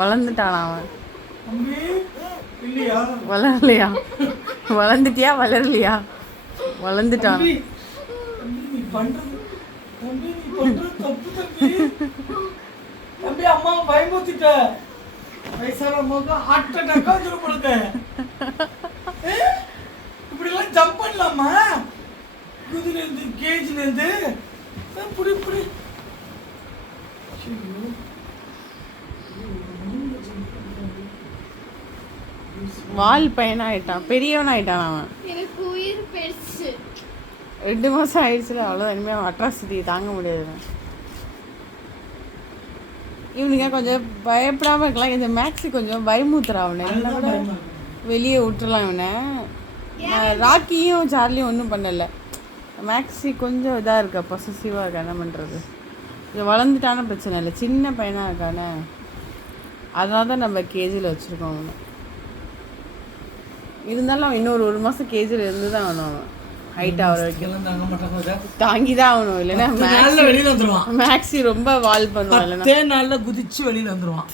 வளர்ந்துட்டானா அவன்? வளரலையா? வளர்ந்துட்டியா வளரலையா? வளர்ந்துட்டான். தம்பி அம்மா பயமுத்திட்ட. வயசான அம்மாவுக்கு ஹார்ட் அட்டாக்கா சொல்லுங்க. இப்படி எல்லாம் ஜம்ப் பண்ணலாமா? குதிலேருந்து கேஜ்லேருந்து புடி புடி. வால் பையனா ஆயிட்டான், பெரியவனா ஆயிட்டான் அவன். எனக்கு உயிர் பெருசு. 2 மாதம் ஆயிடுச்சுல, அவ்வளோதான். இனிமேல் அவன் அட்ராசிட்டி தாங்க முடியாது. இவனுங்க கொஞ்சம் பயப்படாமல் இருக்கலாம். இந்த மேக்ஸி கொஞ்சம் பயமுத்துறான் அவனை. என்ன கூட வெளியே விட்டுறலாம் இவனை. ராக்கியும் சார்லியும் ஒன்றும் பண்ணலை. மேக்ஸி கொஞ்சம் இதாக இருக்கா, பொசசிவாக இருக்கா. என்ன பண்ணுறது? இது வளர்ந்துட்டான பிரச்சனை இல்லை, சின்ன பையனாக இருக்கானே. அதனால தான் நம்ம கேஜியில் வச்சுருக்கோம் அவனை. இருந்தாலும் அவன் இன்னொரு 1 மாதம் கேஜியில் இருந்து தான் ஆகணும். அவன் ஹைட் ஆகிற வரைக்கும் தாங்கி தான் ஆகணும். இல்லைன்னா வெளியில் வந்துடுவான். மேக்ஸி ரொம்ப வால் பண்ணுவான். இல்லைன்னா நாளில் குதிச்சு வெளியில் வந்துடுவான்.